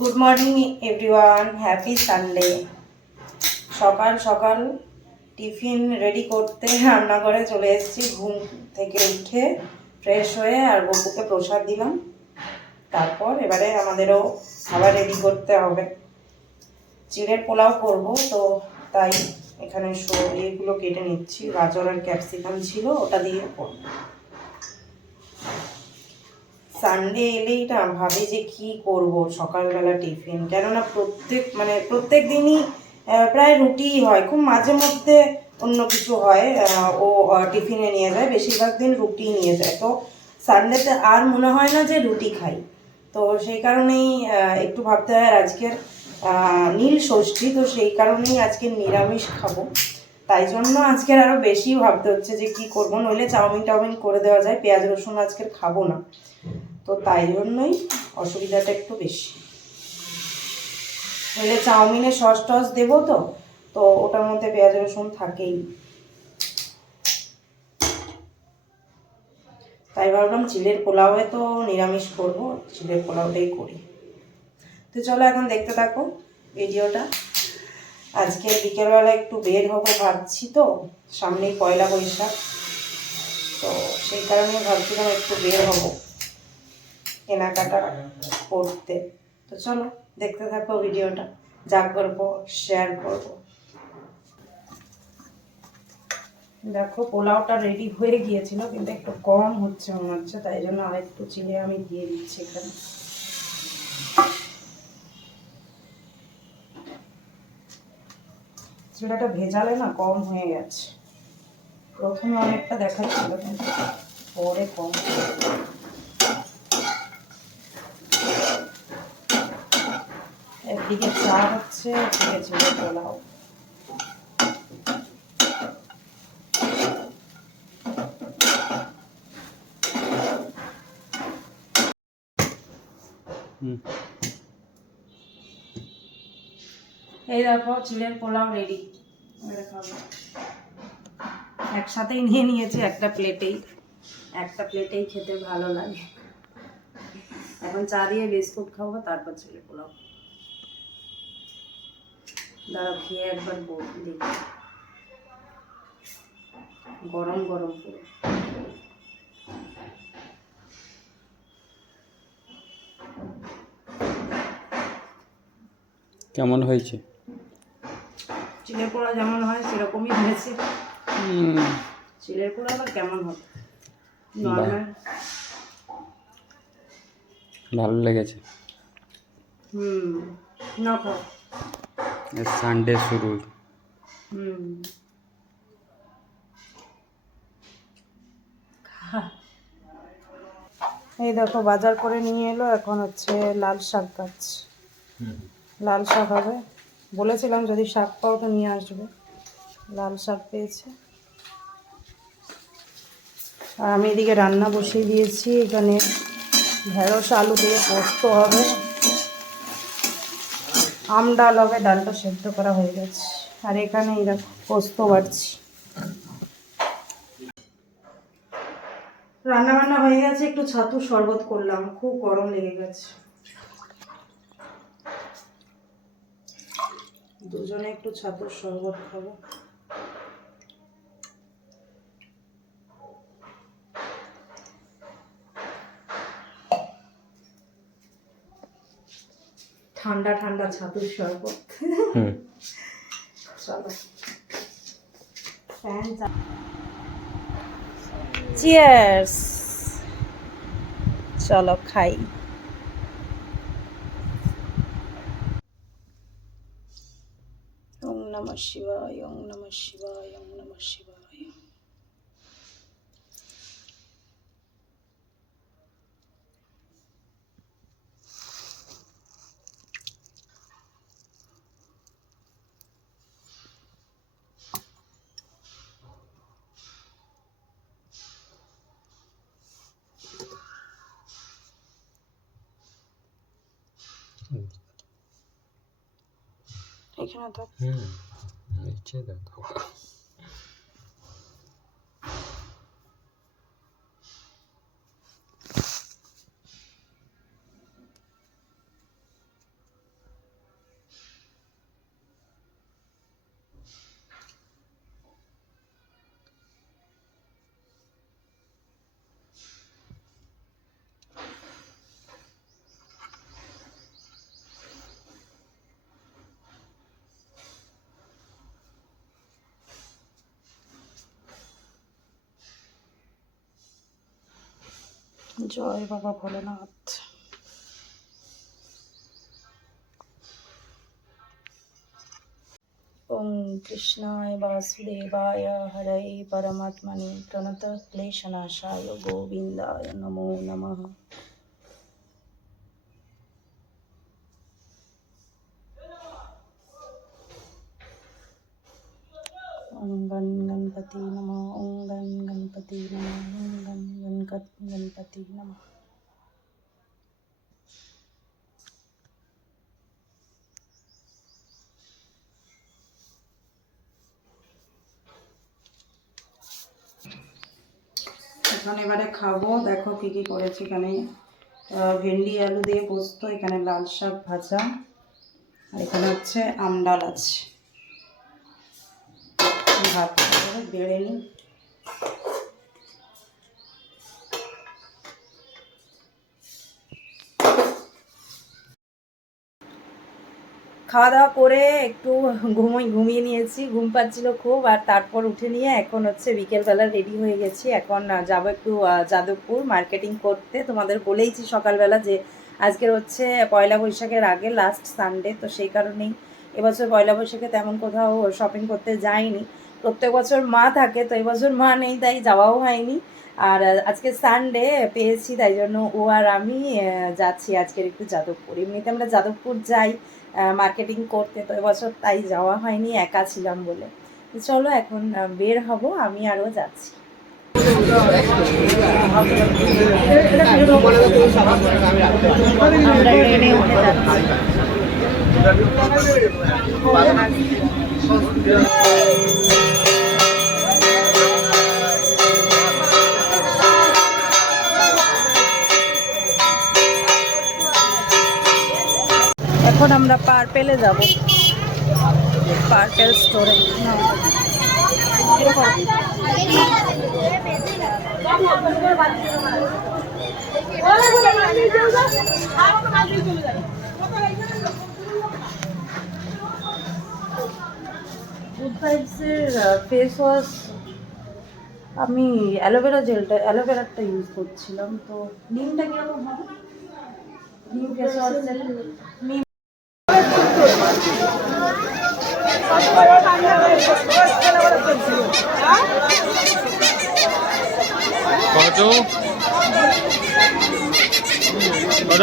Good morning everyone happy Sunday সকাল সকাল tiffin ready করতে রান্নাঘরে চলে এসেছি। ঘুম থেকে উঠে ফ্রেশ হয়ে আর বকুকে প্রসাদ দিলাম। তারপর এবারে আমাদেরও খাবার রেডি করতে হবে। চিড়ের পোলাও করব, তো তাই এখানে সবজিগুলো কেটে নিচ্ছি। গাজর আর ক্যাপসিকাম ছিল, ওটা দিয়ে করব। সানডে এলেই না ভাবি যে কি করব সকালবেলা টিফিন। কেননা প্রত্যেক মানে প্রত্যেক দিনই প্রায় রুটিই হয়। খুব মাঝে মধ্যে অন্য কিছু হয় ও টিফিনে নিয়ে যায়। বেশিরভাগ দিন রুটি নিয়ে যায়। তো সানডেতে আর মনে হয় না যে রুটি খাই। তো সেই কারণেই একটু ভাবতে হয় আজকের নীল ষষ্ঠী। তো সেই কারণেই আজকে নিরামিষ খাব। তাই জন্য আজকের আরও বেশি ভাবতে হচ্ছে যে কি করব, নইলে চাউমিন টাউমিন করে দেওয়া যায়, পেঁয়াজ, রসুন আজকের খাব না। তো তাই জন্যই অসুবিধাটা একটু বেশি। নইলে চাউমিনে সস টস দেবো তো তো ওটার মধ্যে পেঁয়াজ, রসুন থাকেই। তাই ভাবলাম চিলের পোলাওয়ে তো নিরামিষ করব, চিলের পোলাওটাই করি। তো চলো এখন দেখতে থাকো ভিডিওটা। আজকে বিকেলবেলা একটু বের হব ভাবছি তো, সামনেই পয়লা বৈশাখ। তো সেই কারণে ভাবছিলাম একটু বের হব কেনাকাটা করতে। তো চলো, দেখতে থাকো ভিডিওটা, যা করব শেয়ার করব। দেখো, পোলাওটা রেডি হয়ে গিয়েছিল, কিন্তু একটু কম হচ্ছে মনে হচ্ছে, তাই জন্য আরেকটু চিলে আমি দিয়ে দিচ্ছি এখানে। চিড়াটা ভেজালে না কম হয়ে গেছে। প্রথমে অনেকটা দেখাচ্ছিল কিন্তু পরে কম। একদিকে চা হচ্ছে একদিকে ছিল পোলাও। হুম। এই দেখো চিলের পোলাও রেডি একসাথেই নিয়ে নিয়েছি একটা প্লেটেই। একটা প্লেটেই খেতে ভালো লাগে। এখন চা দিয়ে বিস্কুট খাব, তারপর চিলের পোলাও দাঁড়াও, খেয়ে একবার দেখি। গরম গরম পুরো। কেমন হয়েছে? চিলের পোড়া যেমন হয় সেরকমই হয়েছে। হুম, চিলের পোড়া আবার কেমন হবে? নর্মাল ভালো লেগেছে। হুম না খাও সানডে শুরু। হুম। এই দেখো বাজার করে নিয়ে এলো এখন হচ্ছে লাল শাক গাছ। লাল শাক হবে? বলেছিলাম যদি শাক পাও তো নিয়ে আসবে, লাল শাক পেয়েছে। আর আমি এদিকে রান্না বসিয়ে দিয়েছি, এখানে ঢেঁড়স, আলু দিয়ে পোস্ত হবে। আম, ডাল হবে, ডালটা সেদ্ধ করা হয়ে গেছে। আর এখানে এই পোস্ত বাড়ছি। রান্না বান্না হয়ে গেছে, একটু ছাতু শরবত করলাম, খুব গরম লেগে গেছে। দুজনে একটু ছাতুর শরবত খাব। ঠান্ডা ঠান্ডা ছাতুর শরবত। হুম। চলো। ফ্যান চিয়ার্স চলো খাই। ওং নমঃ শিবায় ওং নমঃ শিবায় ওং নমঃ শিবায় এখানে তো হুম নিচে দেখো জয় বাবা ভোলেনাথ ওম কৃষ্ণায় বাসুদেবায় হরে পরমাত্মনে প্রণত ক্লেশনাশায় গোবিন্দায় নমো নমঃ ओम गण गणपति नमः ओम गण गणपति नमः ओम गण गणगत गणपति नमः এখানে এবারে খাবো দেখো কি কি করেছি এখানে আহ, ভেন্ডি আলু দিয়ে পোস্ত এখানে লাল শাক ভাজা আর এখানে হচ্ছে আমডাল আছে ভাত করে বেড়ে নিই খাওয়া দাওয়া করে একটু ঘুমোই, ঘুমিয়ে নিয়েছি, ঘুম পাচ্ছিল খুব, আর তারপর উঠে নিয়ে এখন হচ্ছে বিকেলবেলা রেডি হয়ে গেছি। এখন যাব একটু যাদবপুর মার্কেটিং করতে। তোমাদের বলেইছি সকালবেলা যে আজকের হচ্ছে পয়লা বৈশাখের আগে লাস্ট সানডে তো সেই কারণেই এবছর পয়লা বৈশাখে তেমন কোথাও শপিং করতে যাইনি। প্রত্যেক বছর মা থাকে, তো এবছর মা নেই, তাই যাওয়াও হয়নি। আর আজকে সানডে পেয়েছি, তাই জন্য ও আর আমি যাচ্ছি আজকের একটু যাদবপুর। এমনিতে আমরা যাদবপুর যাই মার্কেটিং করতে তো এবছর তাই যাওয়া হয়নি, একা ছিলাম বলে। চলো এখন বের হব, আমি আরও যাচ্ছি। এখন আমরা পার্পেলে যাব। পার্পেল স্টোরে ফেস ওয়াশ আমি অ্যালোভেরা জেলটা অ্যালোভেরাটা ইউজ করছিলাম তো নিমটা কীরকম হবে? নিম ফেস ওয়াশ নিম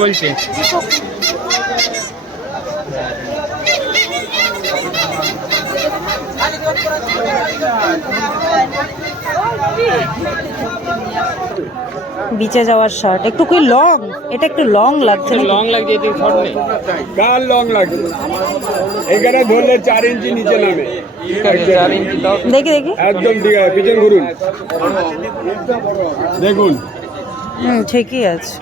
বলছে। বিচে যাওয়ার শার্ট একটু কি লং এটা একটু লং লাগছে? লং লাগছে এদিকে শর্ট নেই কার লং লাগবে এখানে ধরলে চার ইঞ্চি নিচে নামে। ঠিক আছে চার ইঞ্চি দাও দেখি দেখি। একদম ঠিক আছে পিছন ঘুরুন। দেখুন হুম ঠিকই আছে।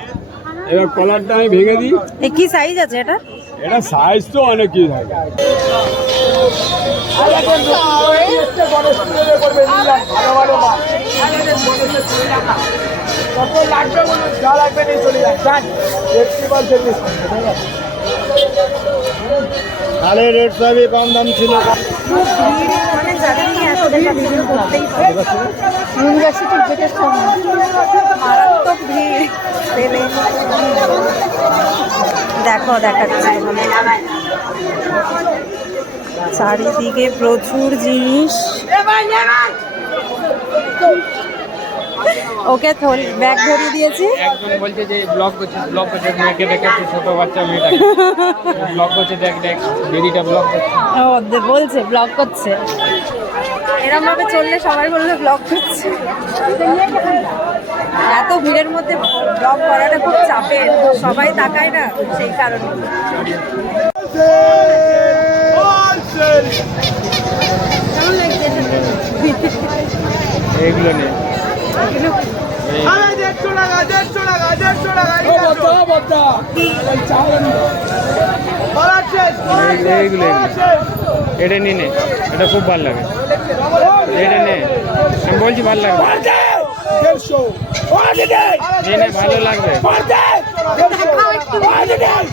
এবার কলারটা আমি ভেঙে দিই। এ কি সাইজ আছে এটা? এটা সাইজ তো অনেক কি থাকে। কম দাম ছিল। মানে ইউনিভার্সিটির গেটের সামনে। মারাত্মক ভিড়। পেলে দেখো দেখাচ্ছি। চারিদিকে প্রচুর জিনিস ওকে থল ব্যাগ ধরিয়ে দিয়েছি। একজন বলছে যে ব্লগ করছিস ব্লগ করছিস মেয়েকে দেখাচ্ছি ছোট বাচ্চা মেয়েটা ব্লগ করছে দেখ দেখ দিদিটা ব্লগ করছে। ও দে- বলছে ব্লগ করছে। এরম ভাবে চললে সবাই বলবে ব্লগ করছে। এত ভিড়ের মধ্যে ব্লগ করাটা খুব চাপের। সবাই তাকায় না সেই কারণে। কেমন লাগছে এইগুলো নেই এইগুলো এইগুলো এটা নিয়ে নে। এটা খুব ভালো লাগে। এটা নে। আমি বলছি ভালো লাগবে ভালো লাগবে। এই, আম।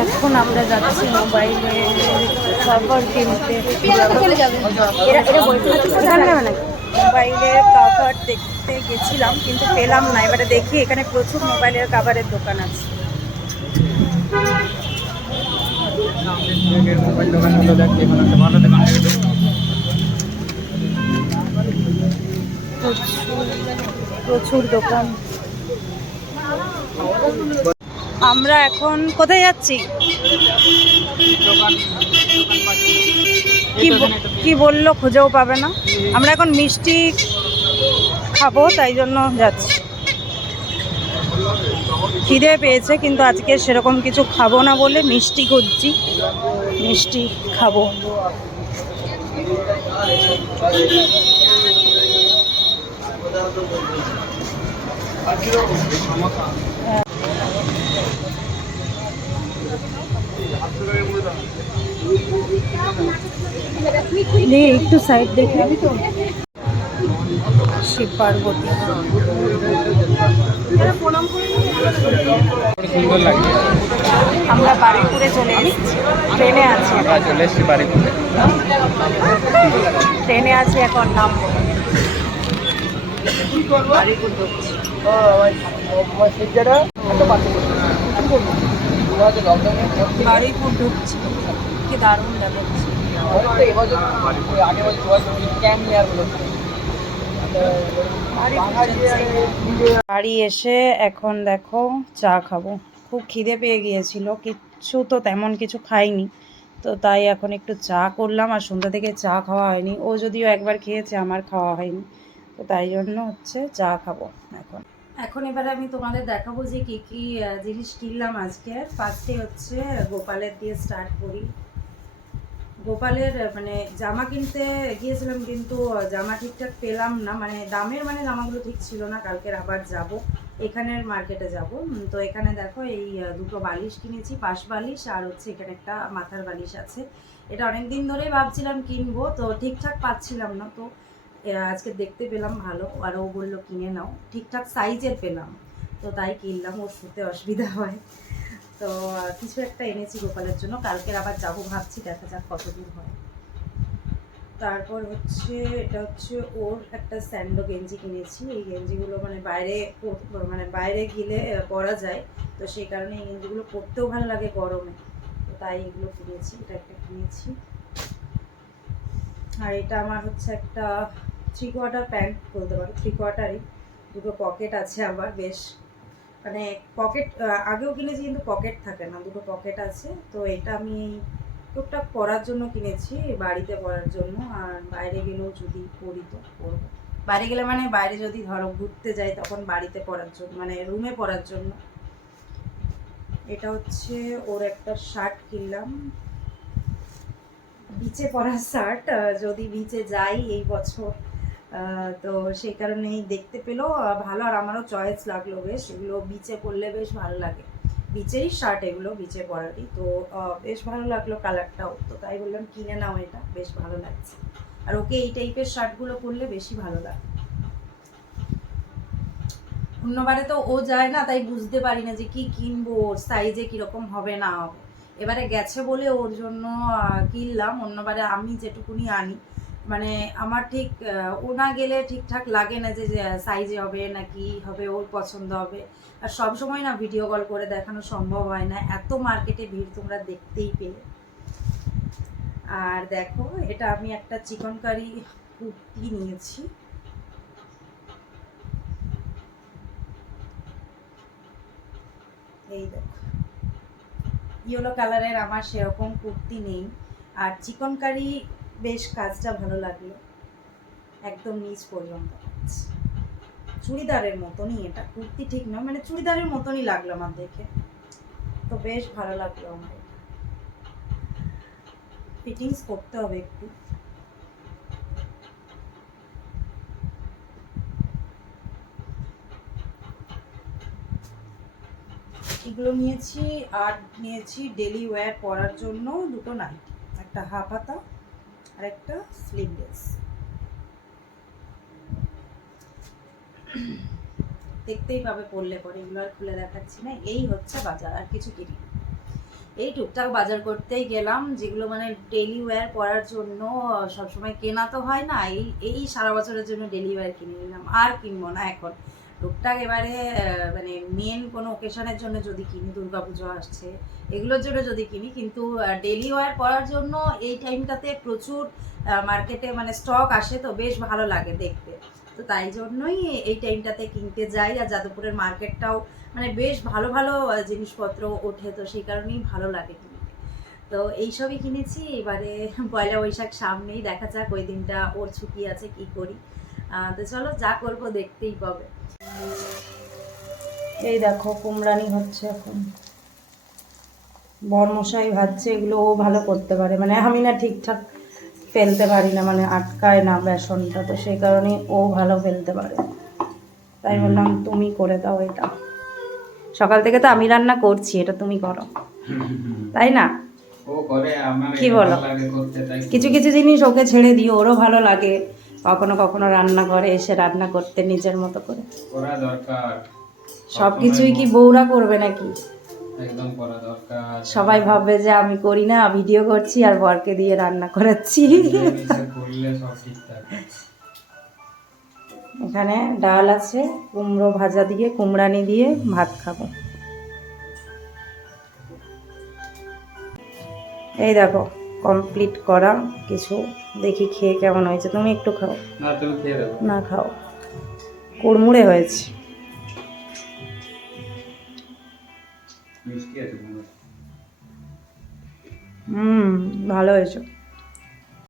এখন আমরা যাচ্ছি মোবাইলে। কভার কিনতে। মোবাইলের কভার দেখতে গেছিলাম কিন্তু পেলাম না। এবারে দেখি এখানে প্রচুর মোবাইলের কভারের দোকান আছে। প্রচুর প্রচুর দোকান। আমরা এখন কোথায় যাচ্ছি? কি বলল খুঁজেও পাবে না। আমরা এখন মিষ্টি খাব, তাই জন্য যাচ্ছি। খিদে পেয়েছে, কিন্তু আজকে সেরকম কিছু খাব না বলে মিষ্টি খুঁজছি। মিষ্টি খাব। একটু সাইড দেখে শিব পার্বতী সুন্দর লাগছে আমরা বারুইপুরে চলে এসেছি। ট্রেনে আছি আমরা চলে এসেছি বাড়ি করে ট্রেনে আছি এখন নামবো। বারুইপুর ঢুকছি। বারুইপুর ঢুকছি। কি দারুণ দেখাচ্ছে। বাড়ি এসে এখন দেখো চা খাব। খুব খিদে পেয়ে গিয়েছিল কিচ্ছু তো তেমন কিছু খাইনি। তো তাই এখন একটু চা করলাম আর সন্ধ্যা থেকে চা খাওয়া হয়নি। ও যদিও একবার খেয়েছে আমার খাওয়া হয়নি। তো তাই জন্য হচ্ছে চা খাব এখন। এখন এবারে আমি তোমাদের দেখাবো যে কি কি জিনিস কিনলাম আজকে। ফার্স্টে হচ্ছে গোপালের দিয়ে স্টার্ট করি। গোপালের মানে জামা কিনতে গিয়েছিলাম কিন্তু জামা ঠিকঠাক পেলাম না। মানে দামের মানে জামাগুলো ঠিক ছিল না কালকের আবার যাব। এখানের মার্কেটে যাব। তো এখানে দেখো এই দুটো বালিশ কিনেছি, পাশ বালিশ আর হচ্ছে এখানে একটা মাথার বালিশ আছে। এটা অনেক দিন ধরেই ভাবছিলাম কিনবো, তো ঠিকঠাক পাচ্ছিলাম না। তো আজকে দেখতে পেলাম ভালো। আর ও বলল, কিনে নাও। ঠিকঠাক সাইজের পেলাম। তো তাই কিনলাম, ওর শুতে অসুবিধা হয়। তো কিছু একটা এনেছি গোপালের জন্য। কালকের আবার যাব ভাবছি, দেখা যাক কত দূর হয়। তারপর হচ্ছে, এটা হচ্ছে ওর একটা স্যান্ডো গেঞ্জি কিনেছি। এই গেঞ্জিগুলো মানে বাইরে মানে বাইরে গেলে পরা যায়। তো সেই কারণে এই গেঞ্জিগুলো পরতেও ভালো লাগে গরমে। তো তাই এগুলো কিনেছি, এটা একটা কিনেছি। আর এটা আমার হচ্ছে একটা থ্রি কোয়ার্টার প্যান্ট বলতে পারো থ্রি কোয়ার্টারই দুটো পকেট আছে আবার বেশ মানে পকেট আগেও কিনেছি কিন্তু পকেট থাকে না, দুটো পকেট আছে। তো এটা আমি টুকটাক পরার জন্য কিনেছি, বাড়িতে পরার জন্য। আর বাইরে গেলেও যদি পরি তো পরবো। বাইরে গেলে মানে বাইরে যদি ধরো ঘুরতে যাই, তখন বাড়িতে পরার জন্য মানে রুমে পরার জন্য। এটা হচ্ছে ওর একটা শার্ট কিনলাম। বিচে পরা শার্ট যদি বিচে যাই এই বছর। তো সেই কারণেই দেখতে পেল ভালো, আর আমারও চয়েস লাগল বেশ। এগুলো বিচে পরলে বেশ ভালো লাগে। বিচেরই শার্ট এগুলো বিচে পরারই। তো বেশ ভালো লাগল কালারটাও তো তাই বললাম, কিনে নাও এটা। বেশ ভালো লাগছে। আর ওকে এই টাইপের শার্টগুলো পরলে বেশি ভালো লাগে। অন্যবারে তো ও যায় না, তাই বুঝতে পারি না যে কি কিনবো, ওর সাইজে কীরকম হবে না হবে। এবারে গেছে বলে ওর জন্য কিনলাম। অন্যবারে আমি যেটুকুনি আনি মানে আমার ঠিক আহ, ও না গেলে ঠিকঠাক লাগে না যে সাইজে হবে না কি হবে ওর পছন্দ হবে। আর সব সময় না ভিডিও কল করে দেখানো সম্ভব হয় না। এত মার্কেটে ভিড় তোমরা দেখতেই পেলে। আর দেখো এটা আমি একটা চিকন কারি কুর্তি নিয়েছি। এই দেখো। ইয়েলো কালারের আমার সেরকম কুর্তি নেই। আর চিকন কারি বেশ কাজটা ভালো লাগল। একদম নিচ পর্যন্ত। চুড়িদারের মতনই এটা, কুর্তি ঠিক নয় মানে চুড়িদারের মতনই লাগল আমার দেখে। তো বেশ ভালো লাগল আমার ফিটিংস করতে হবে একটু। এগুলো নিয়েছি, আর নিয়েছি ডেলি ওয়্যার পরার জন্য দুটো নাইট একটা হাফ হাতা আর একটা দেখতেই পাবে পড়লে পরে, এগুলো আর খুলে দেখাচ্ছি না, এই হচ্ছে বাজার, আর কিছু কিনি। এই টুকটাক বাজার করতেই গেলাম, যেগুলো মানে ডেলি ওয়্যার পরার জন্য সবসময় কেনা তো হয় না, এই এই সারা বছরের জন্য ডেলি ওয়্যার কিনে নিলাম, আর কিনবো না এখন টুকটাক এবারে মানে মেন কোনো ওকেশনের জন্য যদি কিনি দুর্গা পুজো আসছে, এগুলোর জন্য যদি কিনি, কিন্তু ডেলি ওয়ার পরার জন্য এই টাইমটাতে প্রচুর মার্কেটে মানে স্টক আসে তো, বেশ ভালো লাগে দেখতে। তো তাই জন্যই এই টাইমটাতে কিনতে যাই, আর যাদবপুরের মার্কেটটাও মানে বেশ ভালো ভালো জিনিসপত্র ওঠে, তো সেই কারণেই ভালো লাগে কিনতে। তো এইসবই কিনেছি, এবারে পয়লা বৈশাখ সামনেই দেখা যাক, ওই দিনটা ওর ছুটি আছে, কি করি। তো চলো যা করব দেখতেই পাবে। এই দেখো কুমড়ানি হচ্ছে এখন। বরমশাই ভাজছে এগুলো ও ভালো করতে পারে। মানে আমি না ঠিকঠাক ফেলতে পারি না মানে আটকায় না বেসনটা তো সেই কারণে ও ভালো ফেলতে পারে। তাই বললাম তুমি করে দাও এটা। সকাল থেকে তো আমি রান্না করছি এটা তুমি করো। তাই না? ও করে কি বলো? কিছু কিছু জিনিস ওকে ছেড়ে দিও ওরও ভালো লাগে। কখনো কখনো রান্না করে এসে রান্না করতে নিজের মতো করে। করা দরকার। সব কিছুই কি বউরা করবে নাকি? একদম করা দরকার। সবাই ভাববে যে আমি করি না ভিডিও করছি আর বরকে দিয়ে রান্না করাচ্ছি। করলে সব ঠিক থাকে। এখানে ডাল আছে কুমড়ো ভাজা দিয়ে কুমড়ানি দিয়ে ভাত খাব। এই দেখো কমপ্লিট করা কিছু দেখি খেয়ে কেমন হয়েছে। তুমি একটু খাও। না খাও। কুড়মুড়ে হয়েছে। হুম ভালো হয়েছে।